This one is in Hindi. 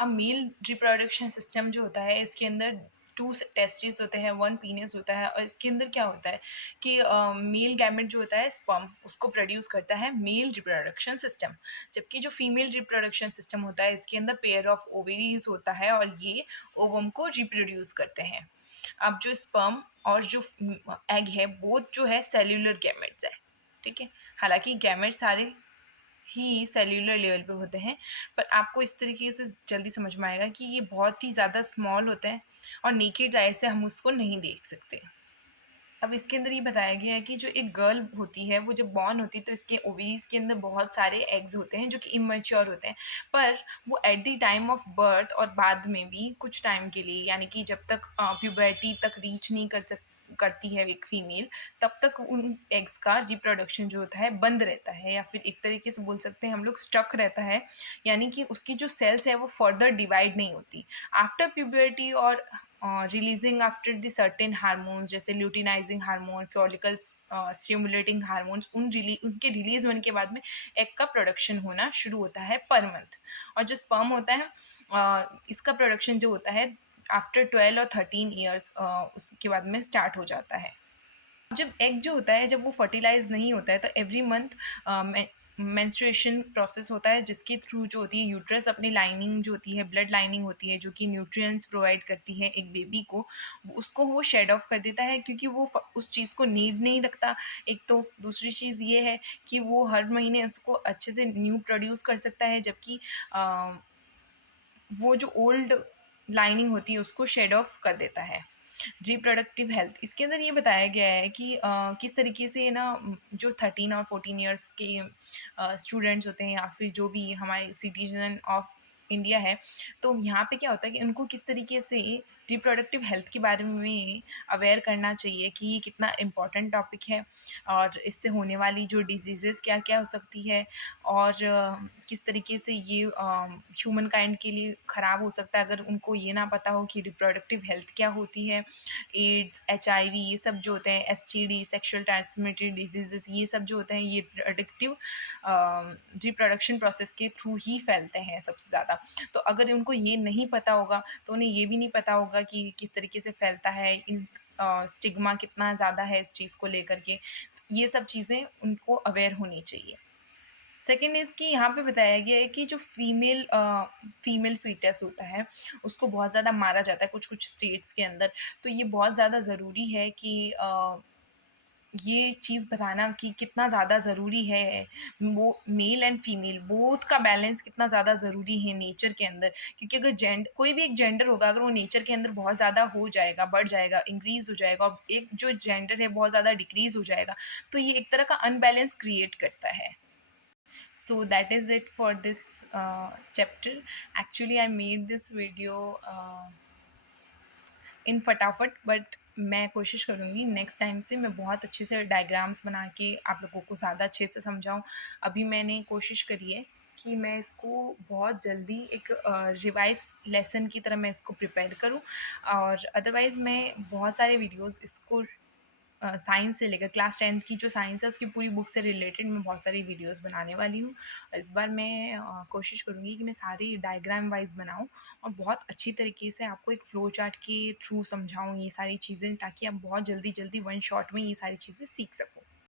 अब मेल रिप्रोडक्शन सिस्टम जो होता है इसके अंदर 2 टेस्टिस होते हैं, 1 पीनस होता है और इसके अंदर क्या होता है कि मेल गैमेट जो होता है स्पर्म उसको प्रोड्यूस करता है मेल रिप्रोडक्शन सिस्टम। जबकि जो फीमेल रिप्रोडक्शन सिस्टम होता है इसके अंदर पेयर ऑफ ओवेरीज होता है और ये ओवम को रिप्रोड्यूस करते हैं। अब जो स्पर्म और जो एग है बोथ जो है सेल्यूलर गैमेट्स है, ठीक है। हालांकि गैमेट सारे ही सेल्यूलर लेवल पे होते हैं, पर आपको इस तरीके से जल्दी समझ में आएगा कि ये बहुत ही ज़्यादा स्मॉल होते हैं और नेकेड आई से हम उसको नहीं देख सकते। अब इसके अंदर ये बताया गया है कि जो एक गर्ल होती है वो जब बॉर्न होती है तो इसके ओवरीज के अंदर बहुत सारे एग्स होते हैं जो कि इमेच्योर होते हैं, पर वो at the time of birth और बाद में भी कुछ टाइम के लिए, यानी कि जब तक प्यूबर्टी तक रीच नहीं करती है एक फीमेल, तब तक उन एग्स का रिप्रोडक्शन जो होता है बंद रहता है, या फिर एक तरीके से बोल सकते हैं हम लोग स्टक रहता है। यानी कि उसकी जो सेल्स है वो फर्दर डिवाइड नहीं होती आफ्टर प्यूबर्टी और releasing after the certain hormones जैसे luteinizing hormone, follicle stimulating hormones उनके रिलीज होने के बाद में एग का प्रोडक्शन होना शुरू होता है पर मंथ। और जो स्पर्म होता है इसका प्रोडक्शन जो होता है आफ्टर 12 और 13 ईयर्स उसके बाद में स्टार्ट हो जाता है। जब एग जो होता है जब वो फर्टिलाइज नहीं होता है तो एवरी मंथ मेंस्ट्रुएशन प्रोसेस होता है, जिसके थ्रू जो होती है यूट्रस अपनी लाइनिंग जो होती है ब्लड लाइनिंग होती है जो कि न्यूट्रिएंट्स प्रोवाइड करती है एक बेबी को, उसको वो शेड ऑफ कर देता है क्योंकि वो उस चीज़ को नीड नहीं रखता। एक तो दूसरी चीज़ ये है कि वो हर महीने उसको अच्छे से न्यू प्रोड्यूस कर सकता है, जबकि वो जो ओल्ड लाइनिंग होती है उसको शेड ऑफ कर देता है। रिप्रोडक्टिव हेल्थ इसके अंदर ये बताया गया है कि किस तरीके से ना जो 13 और 14 इयर्स के स्टूडेंट्स होते हैं या फिर जो भी हमारे सिटीजन ऑफ इंडिया है, तो यहाँ पे क्या होता है कि उनको किस तरीके से रिप्रोडक्टिव हेल्थ के बारे में अवेयर करना चाहिए कि ये कितना इम्पॉर्टेंट टॉपिक है और इससे होने वाली जो डिजीज़ेस क्या क्या हो सकती है और किस तरीके से ये ह्यूमन काइंड के लिए ख़राब हो सकता है अगर उनको ये ना पता हो कि रिप्रोडक्टिव हेल्थ क्या होती है। एड्स, एचआईवी ये सब जो होते हैं, एसटीडी सेक्सुअल ट्रांसमिटेड डिजीजेस ये सब जो होते हैं ये प्रोडक्टिव रिप्रोडक्शन प्रोसेस के थ्रू ही फैलते हैं सबसे ज़्यादा। तो अगर उनको ये नहीं पता होगा तो उन्हें ये भी नहीं पता होगा कि किस तरीके से फैलता है, इन स्टिग्मा कितना ज़्यादा है इस चीज़ को लेकर के। ये सब चीज़ें उनको अवेयर होनी चाहिए। सेकेंड इज़ कि यहाँ पे बताया गया है कि जो फीमेल फीटस होता है उसको बहुत ज़्यादा मारा जाता है कुछ कुछ स्टेट्स के अंदर। तो ये बहुत ज़्यादा ज़रूरी है कि ये चीज़ बताना कि कितना ज़्यादा ज़रूरी है वो मेल एंड फीमेल बोथ का बैलेंस कितना ज़्यादा ज़रूरी है नेचर के अंदर। क्योंकि अगर कोई भी एक जेंडर होगा अगर वो नेचर के अंदर बहुत ज़्यादा हो जाएगा, बढ़ जाएगा, इंक्रीज़ हो जाएगा और एक जो जेंडर है बहुत ज़्यादा डिक्रीज़ हो जाएगा, तो ये एक तरह का अनबैलेंस क्रिएट करता है। So that is it for this chapter. Actually I made this video in फटाफट, बट मैं कोशिश करूँगी नेक्स्ट टाइम से मैं बहुत अच्छे से डायग्राम्स बना के आप लोगों को ज़्यादा अच्छे से समझाऊँ। अभी मैंने कोशिश करी है कि मैं इसको बहुत जल्दी एक रिवाइज लेसन की तरह मैं इसको प्रिपेयर करूँ, और अदरवाइज़ मैं बहुत सारे वीडियोज़ इसको साइंस से लेकर क्लास 10th की जो साइंस है उसकी पूरी बुक से रिलेटेड मैं बहुत सारी वीडियोस बनाने वाली हूँ। इस बार मैं कोशिश करूँगी कि मैं सारी डायग्राम वाइज बनाऊँ और बहुत अच्छी तरीके से आपको एक फ्लो चार्ट के थ्रू समझाऊँ ये सारी चीज़ें, ताकि आप बहुत जल्दी जल्दी वन शॉट में ये सारी चीज़ें सीख सको।